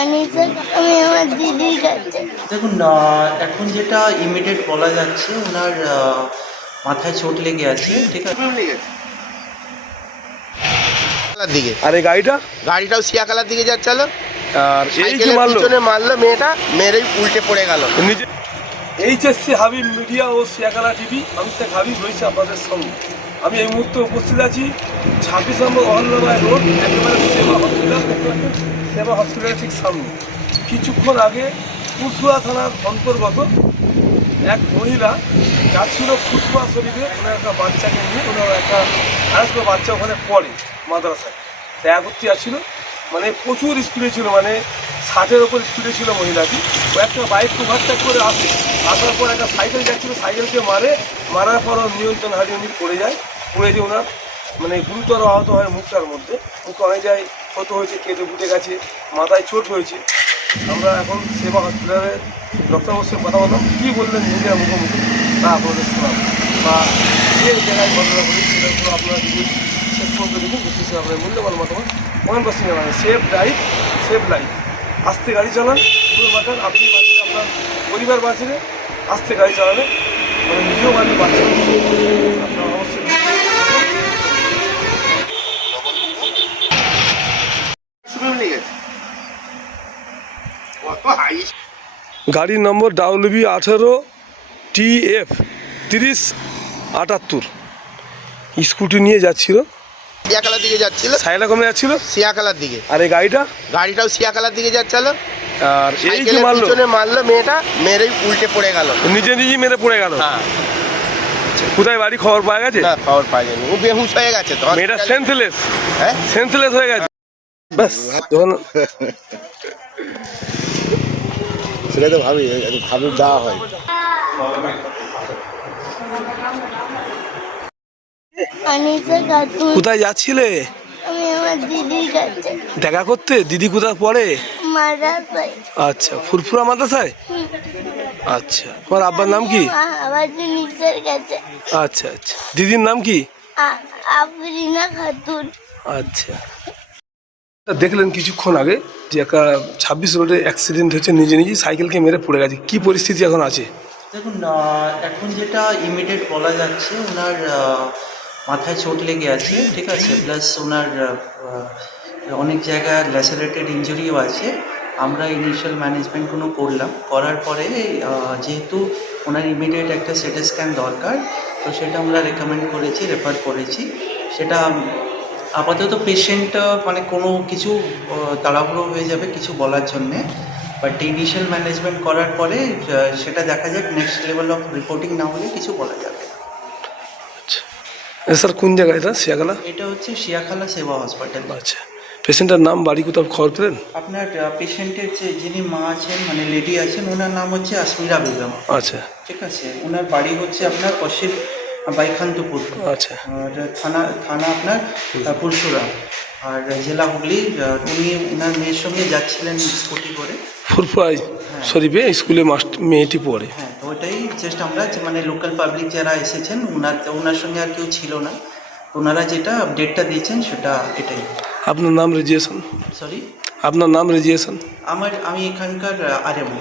আমি আমার দিদির কাছে। দেখুন, এখন যেটা ইমিডিয়েট বলা যাচ্ছে, ওনার মাথায় চোট লেগে আছে, ঠিক আছে। দিকে আর এই গাড়িটাও সিয়াখালার দিকে যাচ্ছিল, আর এই যে পিছনে মারলো মেয়েটা, মেয়েরই উল্টে পড়ে গেল। নিজে এইচএসসি হাবিব মিডিয়া ও সিয়াখালা টিভি, আমি শেখ হাবিব রয়েছে আপনাদের সঙ্গে। আমি এই মুহূর্তে উপস্থিত আছি 26 নম্বর অহল্যাবাই রোড, একেবারে সেবা হসপিটালের ঠিক সামনে। কিছুক্ষণ আগে কুসুয়া থানার অন্তর্গত এক মহিলা যাচ্ছিল ফুটফুয়া শরীরে, ওনার একটা বাচ্চাকে নিয়ে, ওনার একটা আরেকটা বাচ্চা ওখানে পড়ে মাদ্রাসায়, দেখা করতে যাচ্ছিল। মানে প্রচুর স্পিডে ছিল, মানে 60-এর ওপর স্পিডে ছিল মহিলাটি। ও একটা বাইক ওভারটেক করে আসার পর একটা সাইকেল যাচ্ছিল, সাইকেলকে মারার পর নিয়ন্ত্রণ হারিয়ে উনি পড়ে যায়। ওনার মানে গুরুতর আহত হয়, মুখটার মধ্যে মুখে অনেক জায়গায় ক্ষত হয়েছে, কেটে ফুটে গেছে, মাথায় চোট হয়েছে। আমরা এখন সেবা হসপিটালের ডক্টরের সঙ্গে কথা বললাম, কী বললেন নিজের মুখোমুখি তা আপনাদের শোনাব, বা যে জায়গায় ঘটনা ঘটেছে সেটাগুলো আপনারা যদি শেষ পর্যন্ত দেখুন, বুঝতেছি আপনার মূল্যবান মতামত কমেন্ট বক্সে জানাবেন। Safe drive, safe life. আস্তে গাড়ি চালান, পুরো বাঁচান, আপনি বাঁচলে আপনার পরিবার বাঁচলে, আস্তে গাড়ি চালালে মানে নিজেও বাঁচলে বাঁচবেন। আপনার অবশ্যই গাড়ির নম্বর WB18TF 3078, স্কুটি নিয়ে যাচ্ছিল, সিয়াখালার দিকে যাচ্ছিল, সাইলা কমে যাচ্ছিল সিয়াখালার দিকে। আর এই গাড়িটাও সিয়াখালার দিকে যাচ্ছিল, আর এই যে পিছনে মারলো মেয়েটা, মেয়েরই উল্টে পড়ে গেল, নিজেই মেরে পড়ে গেল। হ্যাঁ, কোথায় বাড়ি, খবর পাওয়া গেছে? না, খবর পাওয়া যায়নি, ও বেহুশ হয়ে গেছে তো, মেয়েটা সেন্সলেস হয়ে গেছে। ব্যাস, সেটা তো ভাবি দেওয়া হয়। কোথায় যাচ্ছিলে? আমি আমার দিদির কাছে দেখা করতে। দিদি কোথায় পড়ে? মাদ্রাসায়। আচ্ছা, ফুরফুরা মাদ্রাসায়। আচ্ছা, তোমার আব্বার নাম কি? আমার নিজের কাছে। আচ্ছা আচ্ছা, দিদির নাম কি? আফরিনা খাতুন। আচ্ছা, দেখলেন কিছুক্ষণ আগে যে একটা 26 রোডে অ্যাক্সিডেন্ট হচ্ছে, নিজেই সাইকেলকে মেরে পড়ে গেছে। কি পরিস্থিতি এখন আছে? দেখুন, এখন যেটা ইমিডিয়েট বলা যাচ্ছে, ওনার মাথায় চোট লেগে আছে, ঠিক আছে, প্লাস ওনার অনেক জায়গায় ল্যাসারেটেড ইঞ্জুরিও আছে। আমরা ইনিশিয়াল ম্যানেজমেন্টগুলো করার পরে যেহেতু ওনার ইমিডিয়েট একটা সিটি স্ক্যান দরকার, তো সেটা আমরা রেফার করেছি। সেটা আপাতত পেশেন্ট মানে কোনো কিছু তাড়াহুড়ো হয়ে যাবে কিছু বলার জন্যে, বাট ইনিশিয়াল ম্যানেজমেন্ট করার পরে সেটা দেখা যাক, নেক্সট লেভেল অফ রিপোর্টিং না হলে কিছু বলা যাবে না। আচ্ছা স্যার, কোন জায়গায় এটা? সিয়াখালা? এটা হচ্ছে সিয়াখালা সেবা হসপিটাল। আচ্ছা, পেশেন্টের নাম, বাড়ি, কোথাও খবর পেলেন? আপনার পেশেন্টের যিনি মা আছেন, মানে লেডি আছেন, ওনার নাম হচ্ছে আসমিরা বেগম। আচ্ছা, ঠিক আছে। ওনার বাড়ি হচ্ছে আপনার পশ্চিম বাইখান্তপুর। আচ্ছা। আর থানা আপনার পুরসুরা, আর জেলা হুগলি। উনি ওনার মেয়ের সঙ্গে যাচ্ছিলেন স্কুটি করে ফুরফুরা শরীফে স্কুলে মেয়েটি পড়ে। হ্যাঁ, তো ওটাই জাস্ট আমরা মানে লোকাল পাবলিক যারা এসেছেন, ওনার সঙ্গে আর কেউ ছিল না, ওনারা যেটা আপডেটটা দিয়েছেন সেটা এটাই। আপনার নাম রেজিয়েশন? সরি, আপনার নাম রেজিয়েশন? আমি এখানকার আরএমও।